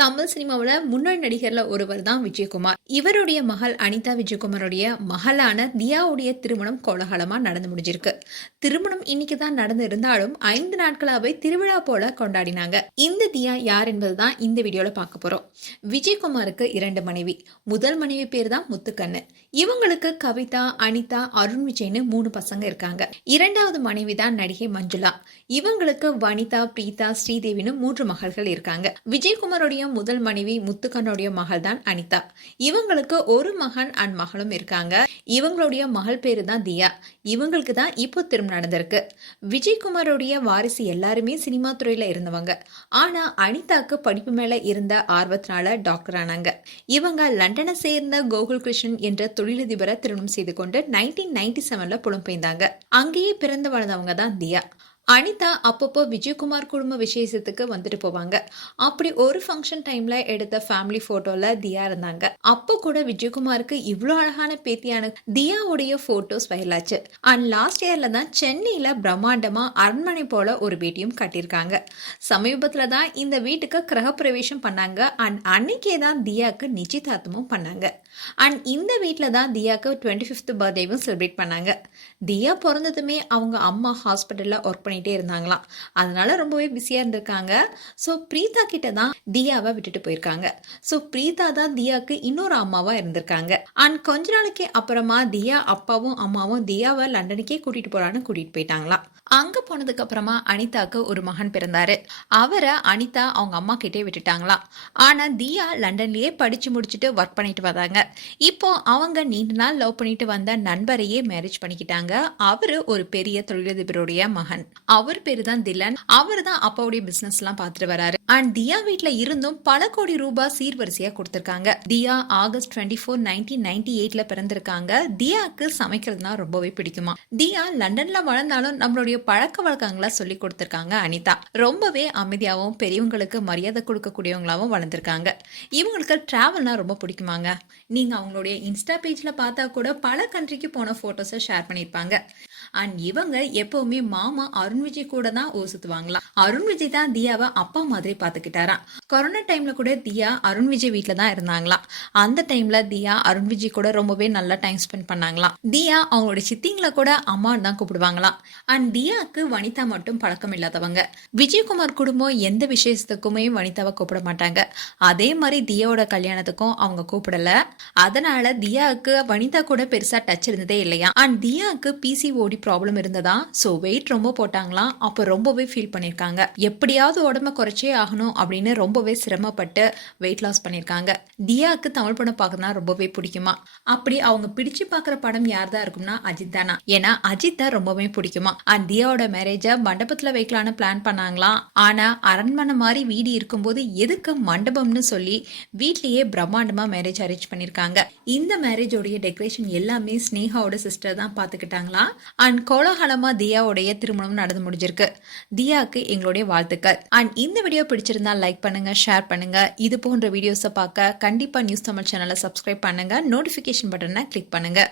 தமிழ் சினிமாவில் முன்னணி நடிகர்ல ஒருவர் தான் விஜயகுமார். இவருடைய மகள் அனிதா விஜயகுமாரோடைய மகளான தியாவுடைய திருமணம் கோலாகலமா நடந்து முடிஞ்சிருக்கு. திருமணம் இன்னைக்கு தான் நடந்து இருந்தாலும் ஐந்து நாட்களாவே திருவிழா போல கொண்டாடினாங்க. இந்த தியா யார் என்பதுதான் இந்த வீடியோல பார்க்க போறோம். விஜயகுமாருக்கு இரண்டு மனைவி. முதல் மனைவி பேர் தான் முத்துக்கண்ணு. இவங்களுக்கு கவிதா அனிதா அருண் விஜய்னு மூணு பசங்க இருக்காங்க. இரண்டாவது மனைவி தான் நடிகை மஞ்சுளா. இவங்களுக்கு வனிதா பிரீதா ஸ்ரீதேவின்னு மூன்று மகள்கள் இருக்காங்க. விஜயகுமாரோடைய முதல் மனைவி முத்துக்கனுடைய மகள் தான் அனிதா. இவங்களுக்கு ஒரு மகன் அண்ட் மகளும் இருக்காங்க. இவங்களுடைய மகள் பேரு தான் தியா. இவங்களுக்கு தான் இப்போ திருமணம் நடந்திருக்கு. விஜயகுமாரோடைய வாரிசு எல்லாருமே சினிமா துறையில இருந்தவங்க. ஆனா அனிதாக்கு படிப்பு மேல இருந்த ஆர்வத்தினால டாக்டர் ஆனாங்க. இவங்க லண்டனை சேர்ந்த கோகுல் கிருஷ்ணன் என்ற தொழிலதிபரை திருமணம் செய்து கொண்டு நைன்டீன் நைன்டி செவன்ல புலம்பெய்ந்தாங்க அங்கேயே பிறந்து வளர்ந்தவங்க தான் தியா. அனிதா அப்பப்போ விஜயகுமார் குடும்ப விசேஷத்துக்கு வந்துட்டு போவாங்க. அப்படி ஒரு ஃபங்க்ஷன் டைம்ல எடுத்த ஃபேமிலி போட்டோல தியா இருந்தாங்க. அப்போ கூட விஜயகுமாருக்கு இவ்வளோ அழகான பேத்தியான தியாவுடைய போட்டோஸ் வயலாச்சு அண்ட் லாஸ்ட் இயர்ல தான் சென்னையில பிரம்மாண்டமா அரண்மனை போல ஒரு வீட்டையும் கட்டியிருக்காங்க. சமீபத்துல தான் இந்த வீட்டுக்கு கிரகப்பிரவேசம் பண்ணாங்க. அண்ட் அன்னைக்கே தான் தியாக்கு நிச்சயதார்த்தமும் பண்ணாங்க. அண்ட் இந்த வீட்டில் தான் தியாக்கு டுவெண்ட்டி ஃபிஃப்த் பர்த்டேவும் செலிப்ரேட் பண்ணாங்க. தியா பிறந்ததுமே அவங்க அம்மா ஹாஸ்பிட்டலில் ஒர்க் பண்ணிகிட்டே இருந்தாங்களாம். அதனால ரொம்பவே பிஸியாக இருந்திருக்காங்க. ஸோ பிரீதா கிட்ட தான் தியாவை விட்டுட்டு போயிருக்காங்க. ஸோ பிரீதா தான் தியாவுக்கு இன்னொரு அம்மாவாக இருந்திருக்காங்க. அண்ட் கொஞ்ச நாளைக்கு அப்புறமா தியா அப்பாவும் அம்மாவும் தியாவை லண்டனுக்கே கூட்டிகிட்டு போகிறான்னு கூட்டிகிட்டு போயிட்டாங்களாம். அங்கே போனதுக்கு அப்புறமா அனிதாக்கு ஒரு மகன் பிறந்தாரு. அவரை அனிதா அவங்க அம்மா கிட்டே விட்டுட்டாங்களாம். ஆனால் தியா லண்டன்லயே படிச்சு முடிச்சுட்டு ஒர்க் பண்ணிட்டு வந்தாங்க இப்போ அவங்க நீண்ட நாள் லவ் பண்ணிட்டு வந்த நண்பரையே மேரேஜ் பண்ணிக்கிட்டாங்க. அவரு ஒரு பெரிய தொழிலதிபருடைய மகன். அவர் பேரு தான் திலன் அவர் தான் அப்பாவுடைய பிசினஸ் எல்லாம் பார்த்துட்டு வராரு. அண்ட் தியா வீட்டில் இருந்தும் பல கோடி ரூபாய் சீர்வரிசையா கொடுத்துருக்காங்க. Diya August twenty four nineteen ninety எயிட்ல பிறந்திருக்காங்க. தியாவுக்கு சமைக்கிறதுனா ரொம்பவே பிடிக்குமா? தியா லண்டன்ல வளர்ந்தாலும் நம்மளுடைய பழக்க வழக்கங்களை சொல்லி கொடுத்துருக்காங்க அனிதா. ரொம்பவே அமைதியாகவும் பெரியவங்களுக்கு மரியாதை கொடுக்கக்கூடியவங்களாவும் வளர்ந்துருக்காங்க. இவங்களுக்கு டிராவல்னா ரொம்ப பிடிக்குமாங்க? நீங்க அவங்களுடைய இன்ஸ்டா பேஜ்ல பார்த்தா கூட பல கண்ட்ரிக்கு போன போட்டோஸை ஷேர் பண்ணியிருப்பாங்க. அண்ட் இவங்க எப்பவுமே மாமா அருண் விஜய் கூட தான் ஓசுத்துவாங்களாம் அருண் விஜய் தான் தியாவை அப்பா மாதிரி பாத்துக்கிட்டாராம் கொரோனா டைம்ல கூட தியா அருண் விஜய் வீட்ல தான் இருந்தாங்களாம் அந்த டைம்ல தியா அருண் விஜய் கூட ரொம்பவே நல்லா டைம் ஸ்பெண்ட் பண்ணாங்களாம் தியா அவங்களோட சித்திங்களை கூட அம்மான்னு தான் கூப்பிடுவாங்களாம் அண்ட் தியாவுக்கு வனிதா மட்டும் பழக்கம் இல்லாதவங்க. விஜயகுமார் குடும்பம் எந்த விசேஷத்துக்குமே வனிதாவை கூப்பிட மாட்டாங்க. அதே மாதிரி தியாவோட கல்யாணத்துக்கும் அவங்க கூப்பிடல. அதனால தியாவுக்கு வனிதா கூட பெருசா டச் இருந்ததே இல்லையா? அண்ட் தியாவுக்கு பிசிஓடி ப்ராப்ளம் இருந்ததா? ஸோ வெயிட் ரொம்ப போட்டாங்களாம். அப்போ ரொம்பவே ஃபீல் பண்ணியிருக்காங்க எப்படியாவது உடம்ப குறைச்சே ஆகணும் அப்படின்னு ரொம்பவே சிரமப்பட்டு வெயிட் லாஸ் பண்ணியிருக்காங்க தியாவுக்கு தமிழ் படம் பார்க்கறதுனா ரொம்பவே பிடிக்குமா? அப்படி அவங்க பிடிச்சு பார்க்குற படம் யார் தான் இருக்கும்னா அஜித் தானா. ஏன்னா அஜித் தான் ரொம்பவே பிடிக்குமா? அண்ட் தியாவோட மேரேஜை மண்டபத்தில் வைக்கலான்னு பிளான் பண்ணாங்களாம் ஆனா அரண்மனை மாதிரி வீடு இருக்கும்போது எதுக்கு மண்டபம்னு சொல்லி வீட்லயே பிரம்மாண்டமா மேரேஜ் அரேஞ்ச் பண்ணியிருக்காங்க இந்த மேரேஜோடைய டெக்கரேஷன் எல்லாமே ஸ்னேகாவோட சிஸ்டர் தான் பார்த்துக்கிட்டாங்களாம் அண்ட் கோலாகலமா தியாவோடைய திருமணம் நடந்து முடிஞ்சிருக்கு. தியாவுக்கு எங்களுடைய வாழ்த்துக்கள். அண்ட் இந்த வீடியோ பிடிச்சிருந்தா லைக் பண்ணுங்க ஷேர் பண்ணுங்க. இது போன்ற வீடியோஸை பார்க்க கண்டிப்பா நியூஸ் தமிழ் சேனலை சப்ஸ்கிரைப் பண்ணுங்க. நோட்டிஃபிகேஷன் பட்டனை கிளிக் பண்ணுங்க.